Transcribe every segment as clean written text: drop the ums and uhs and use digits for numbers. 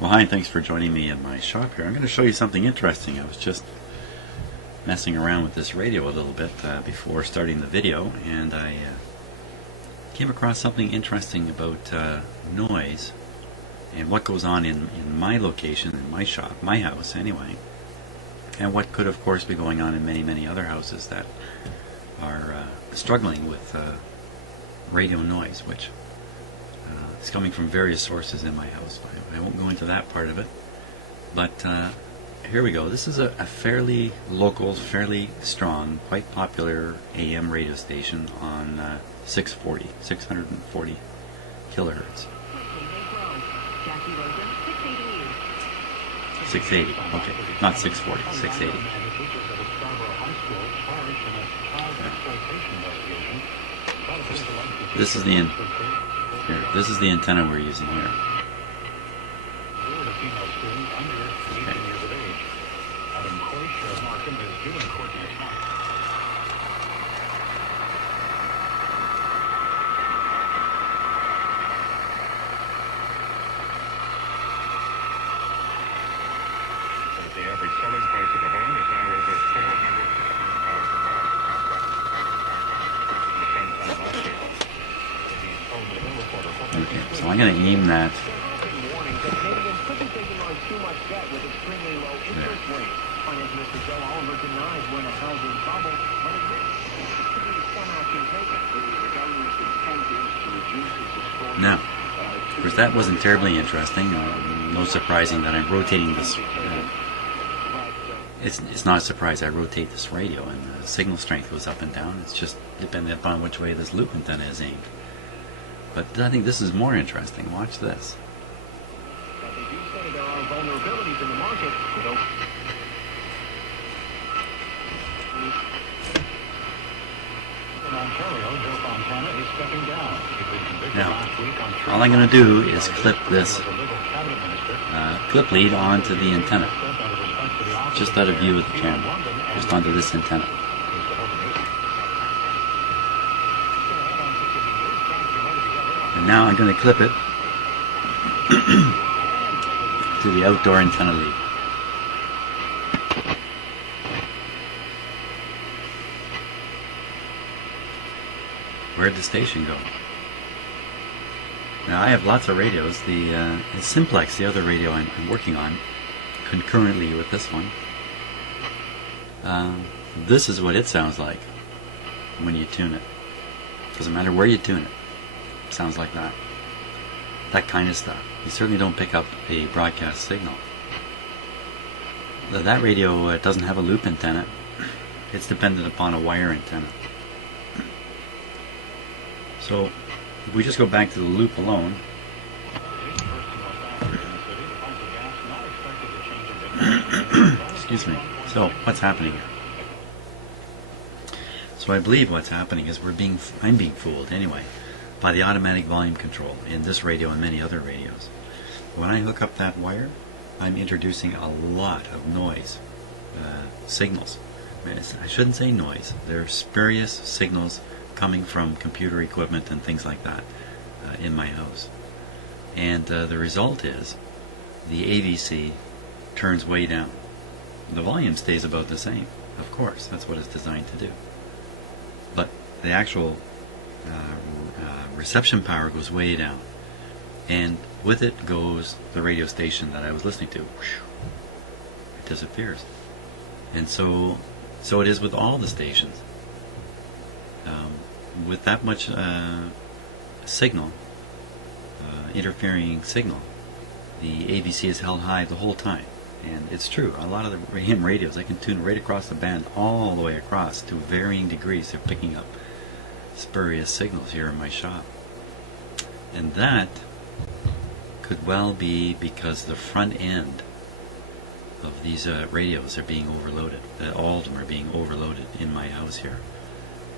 Well, hi, and thanks for joining me in my shop here. I'm going to show you something interesting. I was just messing around with this radio a little bit before starting the video, and I came across something interesting about noise and what goes on in my location, in my shop, my house anyway, and what could of course be going on in many other houses that are struggling with radio noise, which is coming from various sources in my house. I won't go into that part of it, but here we go. This is a fairly local, fairly strong, quite popular AM radio station on 640 kilohertz. 680, okay, not 640, 680. This is the antenna we're using here. The average selling price of the home is now over $400,000. Okay, so I'm going to aim that now. Of course, that wasn't terribly interesting. No surprising that I'm rotating this. It's not a surprise I rotate this radio and the signal strength goes up and down. It's just dependent upon which way this loop antenna is aimed. But I think this is more interesting. Watch this. Now, all I'm going to do is clip this clip lead onto the antenna, just out of view of the camera, just onto this antenna. And now I'm going to clip it to the outdoor antenna lead. Where'd the station go? Now I have lots of radios. The Simplex, the other radio I'm working on, concurrently with this one. This is what it sounds like when you tune it. Doesn't matter where you tune it. It sounds like that. That kind of stuff. You certainly don't pick up a broadcast signal. That radio doesn't have a loop antenna. It's dependent upon a wire antenna. So if we just go back to the loop alone, excuse me. So what's happening here? So I believe what's happening is I'm being fooled anyway by the automatic volume control in this radio and many other radios. When I hook up that wire, I'm introducing a lot of noise signals. I shouldn't say noise. They're spurious signals coming from computer equipment and things like that in my house. And the result is the AVC turns way down. The volume stays about the same, of course. That's what it's designed to do. But the actual reception power goes way down. And with it goes the radio station that I was listening to. It disappears. And so it is with all the stations. With that much signal, interfering signal, the AVC is held high the whole time. And it's true, a lot of the AM radios, I can tune right across the band, all the way across, to varying degrees. They're picking up spurious signals here in my shop. And that could well be because the front end of these radios are being overloaded. All of them are being overloaded in my house here,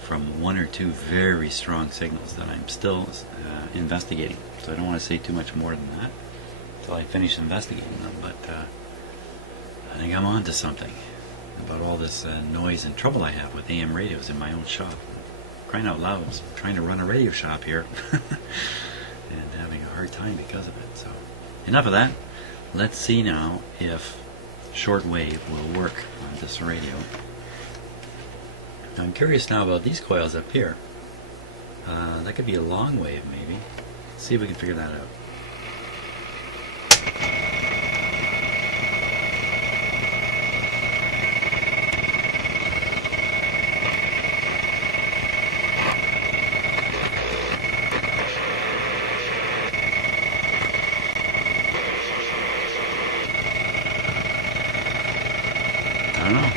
from one or two very strong signals that I'm still investigating. So I don't want to say too much more than that until I finish investigating them, but I think I'm on to something about all this noise and trouble I have with AM radios in my own shop. Crying out loud, I'm trying to run a radio shop here and having a hard time because of it. So enough of that. let's see now if shortwave will work on this radio. I'm curious now about these coils up here. That could be a long wave, maybe. Let's see if we can figure that out. I don't know.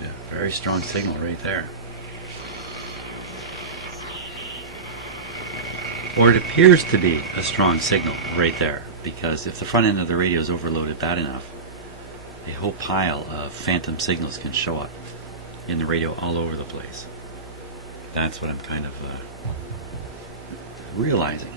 Yeah, very strong signal right there. Or it appears to be a strong signal right there, because if the front end of the radio is overloaded bad enough, a whole pile of phantom signals can show up in the radio all over the place. That's what I'm kind of realizing.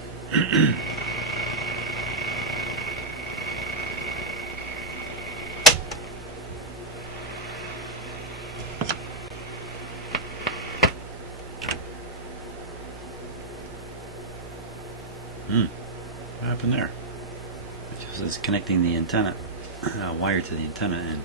What happened there? It's connecting the antenna, wire to the antenna, and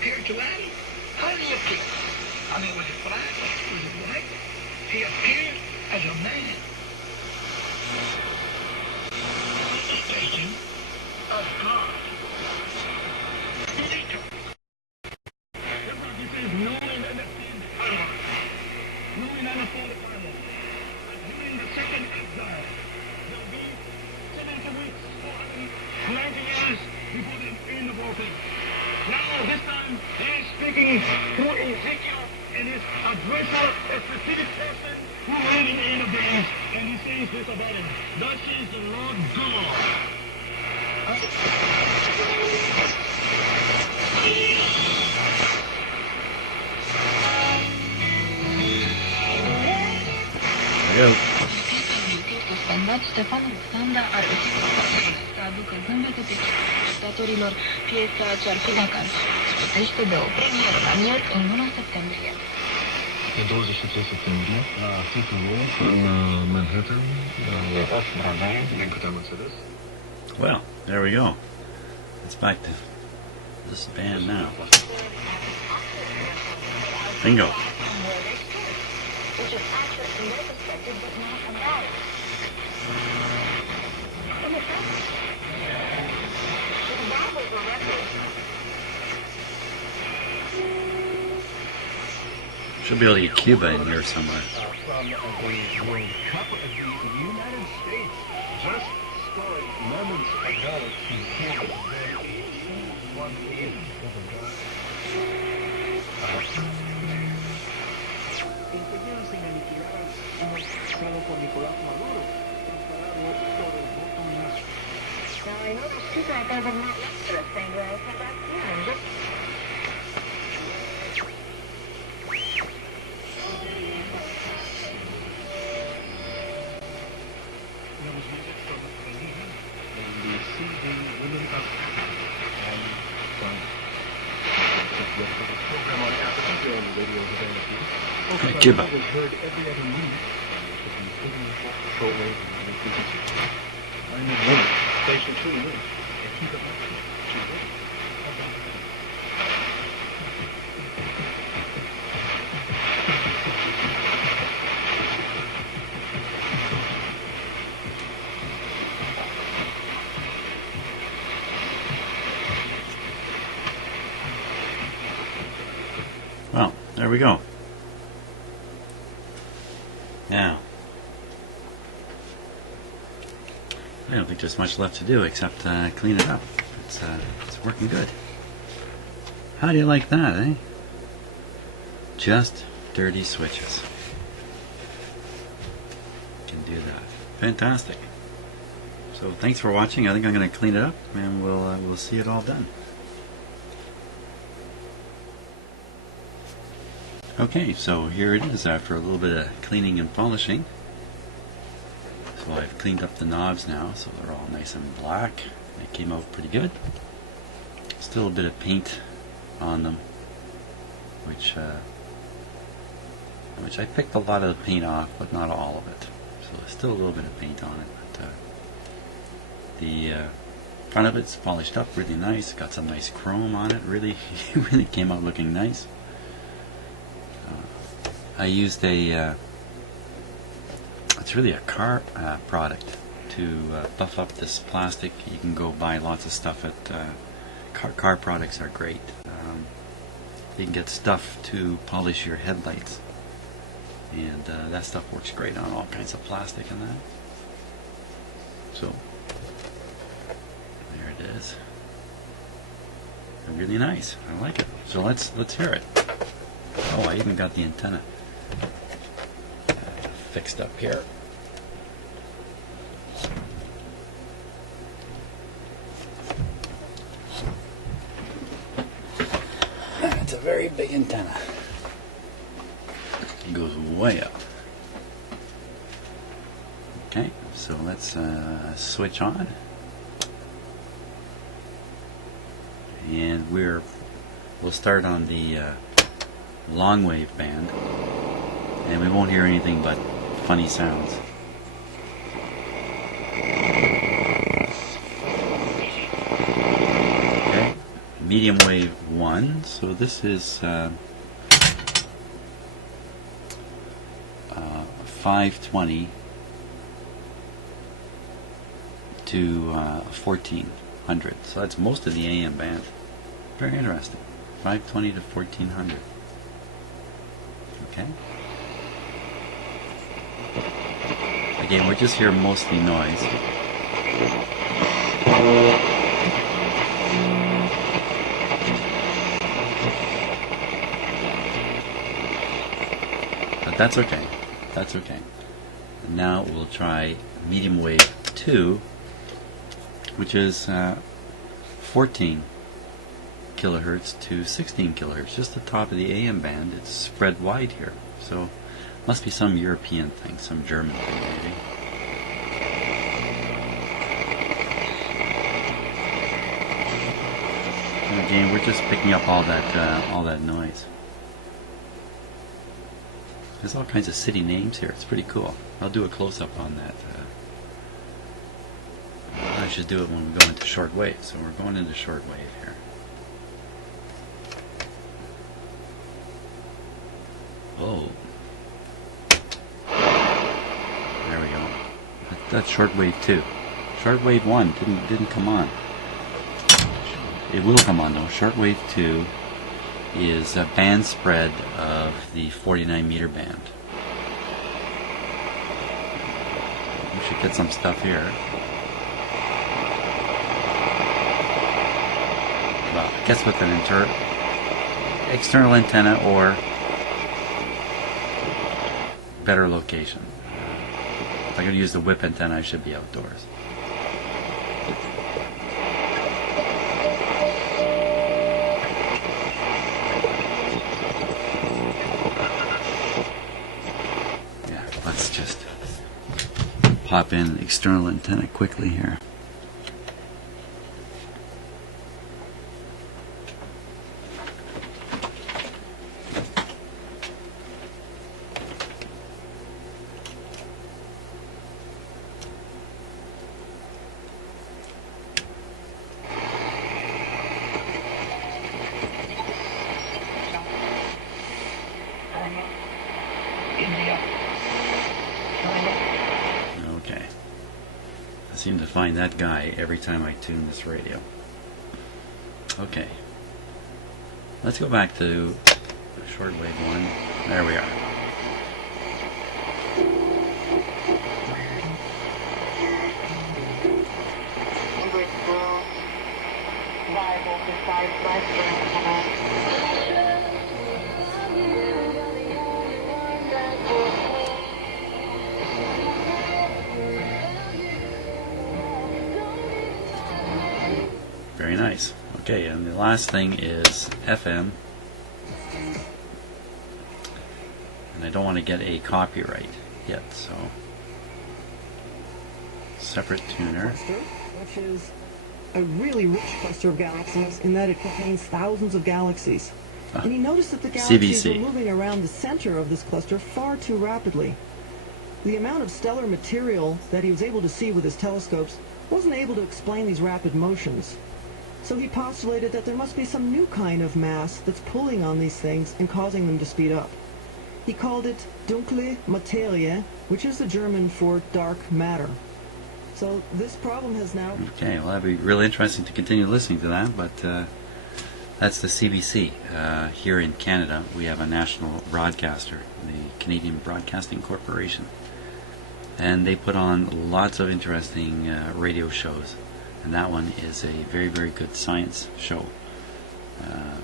appeared to land unlooking. I mean, was it black? Was it white? He appeared as a man. Station of God. During the second exile, there'll be 70 weeks, 90 years before the end of all things. Now, this time, he is speaking through Ezekiel and is addressing a specific person who lived in the end of days, and he says this about him. Thus says the Lord God. there we go. Well, there we go. It's back to this band now. Bingo. Which is accurate from their perspective, but not from ours. In the sense, the Bible is a record. Should be able to get Cuba in here somewhere. From the World Cup of the United States just scored moments ago to empeñarse en aniquilar un estado con Nicolás Maduro, transparado por el botonazo. Now, I know there's people out there that are not used to this thing, but I come back here and just And the seasoned women of Africa and France. The program on Africa during the radio is available. Cuba. It's heard every other week. It should be hidden shortwave and new frequency. I'm in Lynn, station 2 Lynn. And keep it up. She's ready. Well, there we go. Now, I don't think there's much left to do except clean it up. It's working good. How do you like that, eh? Just dirty switches. Can do that. Fantastic. So thanks for watching. I think I'm going to clean it up, and we'll see it all done. Okay, so here it is after a little bit of cleaning and polishing. So I've cleaned up the knobs now, so they're all nice and black. They came out pretty good. Still a bit of paint on them, which I picked a lot of the paint off, but not all of it. So there's still a little bit of paint on it. But the front of it's polished up really nice. Got some nice chrome on it. Really, really came out looking nice. I used a, it's really a car product to buff up this plastic. You can go buy lots of stuff at, car products are great. You can get stuff to polish your headlights, and that stuff works great on all kinds of plastic and that. So, there it is. Really nice. I like it. So let's hear it. Oh, I even got the antenna fixed up here. It's a very big antenna. It goes way up. Okay, so let's switch on. And we'll start on the long wave band, and we won't hear anything but funny sounds. Okay, medium wave 1, so this is 520 to 1400, so that's most of the AM band. Very interesting. 520 to 1400. Okay. Again, we're just hearing mostly noise. But that's okay. That's okay. And now we'll try medium wave 2, which is 14 kilohertz to 16 kilohertz, just the top of the AM band. It's spread wide here, so must be some European thing, some German thing maybe. And again, we're just picking up all that noise. There's all kinds of city names here. It's pretty cool. I'll do a close-up on that. I should do it when we go into short wave. So we're going into short wave here. Oh, there we go. That's shortwave 2. Shortwave 1 didn't come on. It will come on though. Shortwave 2 is a band spread of the 49 meter band. We should get some stuff here. Well, guess with an external antenna or better location. If I could use the whip antenna, I should be outdoors. Yeah, let's just pop in external antenna quickly here. Okay. I seem to find that guy every time I tune this radio. Okay. Let's go back to the shortwave one. There we are. Very nice. Okay, and the last thing is FM. And I don't want to get a copyright yet, so separate tuner. Which is a really rich cluster of galaxies in that it contains thousands of galaxies. And he noticed that the galaxies were moving around the center of this cluster far too rapidly. The amount of stellar material that he was able to see with his telescopes wasn't able to explain these rapid motions. So he postulated that there must be some new kind of mass that's pulling on these things and causing them to speed up. He called it dunkle Materie, which is the German for dark matter. So this problem has now... Okay, well that'd be really interesting to continue listening to that, but that's the CBC. Here in Canada, we have a national broadcaster, the Canadian Broadcasting Corporation. And they put on lots of interesting radio shows. And that one is a very, very good science show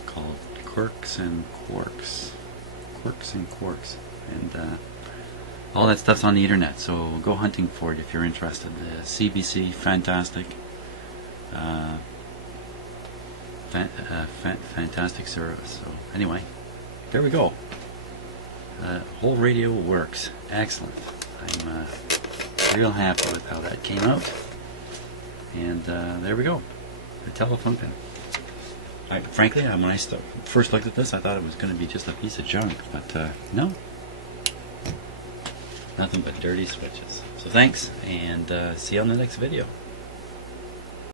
called Quirks and Quarks. Quirks and Quarks. And all that stuff's on the internet, so go hunting for it if you're interested. CBC, fantastic. Fantastic service. So anyway, there we go. Whole radio works. Excellent. I'm real happy with how that came out. And there we go, the Telefunken. Frankly, when I first looked at this, I thought it was going to be just a piece of junk, but no. Nothing but dirty switches. So thanks, and see you on the next video.